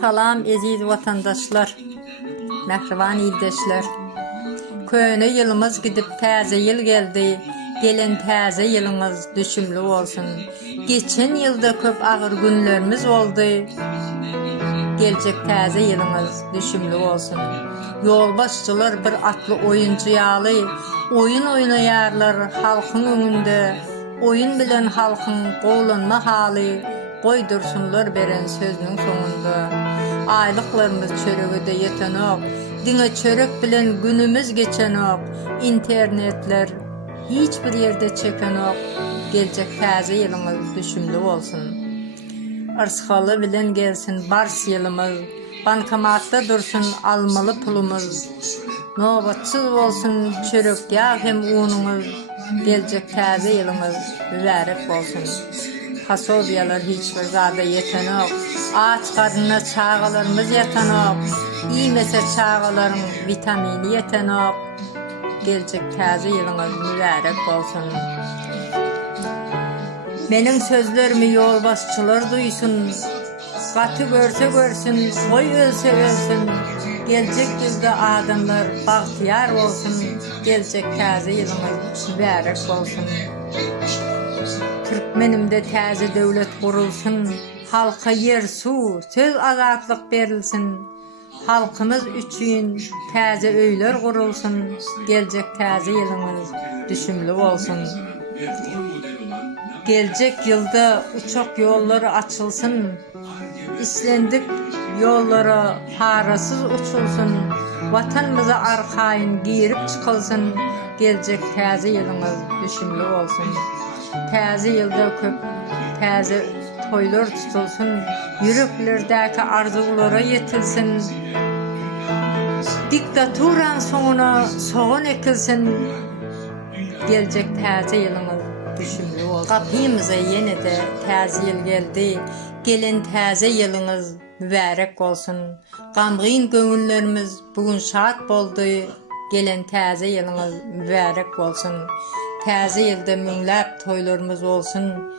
Salam aziz vatandaşlar, mehriban ildeşler. Köne yılımız gidip taze yıl geldi. Gelen taze yılımız düşümlü olsun. Geçen yılda köp ağır günlerimiz oldu. Gelecek taze yılımız düşümlü olsun. Yolbaşçılar bir atlı oyuncu yalı. Oyun oynayarlar halkın önünde. Oyun bilen halkın qoğlanma hali. Koydursunlar beren sözünün sonunda. Aylıklarımız çörögüde yeten ok. Dine çörök bilen günümüz geçen ok. İnternetler hiçbir yerde çeken ok. Gelecek taze yılımız düşümlü olsun. Arshalı bilen gelsin bars yılımız. Bankamatta dursun almalı pulumuz. Nobatsız olsun çörök yağ hem unumuz. Gelecek taze yılımız mübarek olsun. Fasolyalar hiçbir zada yeten ok. Ağaç karnına çağalarımız yeten ok. İyimese çağaların vitamini yeten ok. Gelecek taze yılımız mübarek olsun. Benim sözlerimi yolbaşçılar duysun. Katı görse görsün, oy ölse ölsün. Gelecek yılda adamlar bahtiyar olsun. Gelecek taze yılımız mübarek olsun. Türkmenimde taze devlet kurulsun. Halka yer, su, söz azatlık verilsin. Halkımız üçün taze öyler kurulsun. Gelecek taze yılımız düşümlü olsun. Gelecek yılda uçak yolları açılsın. İslendik yollara parasız uçulsun. Vatanımıza arkayın giyirip çıkılsın. Gelecek taze yılımız düşümlü olsun. Taze yılda köp taze toylar tutulsun. Yüreklerdeki arzulara yetilsin. Diktaturan sonra soğan ekilsin. Gelecek taze yılımız düşümlü olsun. Kapımıza yine de taze yıl geldi. Gelen taze yılınız mübarek olsun. Gamgin gönüllerimiz bugün şad boldu. Gelen taze yılınız mübarek olsun. Taze yılda minglap toylarımız olsun.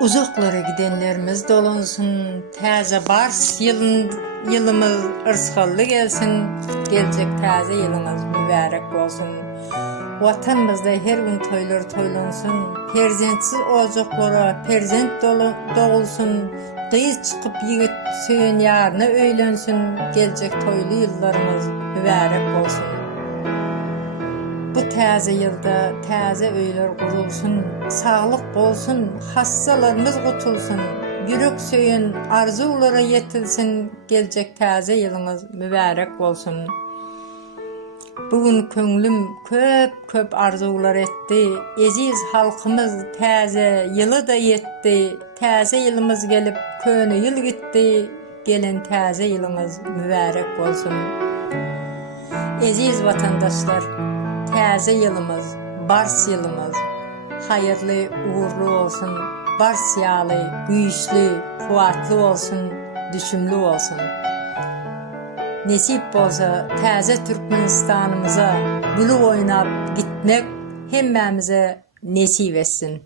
Uzaklara gidenlerimiz dolunsun. Taze bars yılımız ırskallı gelsin. Gelecek taze yılımız mübarek olsun. Vatanımızda her gün toylar toylansın. Perzentsiz olacaklara perzent doğulsun. Kıyız çıkıp yigit söyün yarına öylensin. Gelecek toylu yıllarımız mübarek olsun. Bu taze yılda taze öyler kurulsun. Sağlık bolsun, hastalarımız kutulsun. Yürek söyün arzulara yetilsin. Gelecek taze yılımız mübarek olsun. Bugün köngülüm köp arzular etti. Aziz halkımız taze yılı da yetti. Taze yılımız gelip köne yıl gitti. Gelen taze yılımız mübarek olsun. Aziz vatandaşlar, taze yılımız, bars yılımız hayırlı, uğurlu olsun. Bars yağlı, güçlü, kuvvetli olsun, düşümlü olsun. Nesip olsa taze Türkmenistanımıza gülü oynap gitmek hemmemize nesip etsin.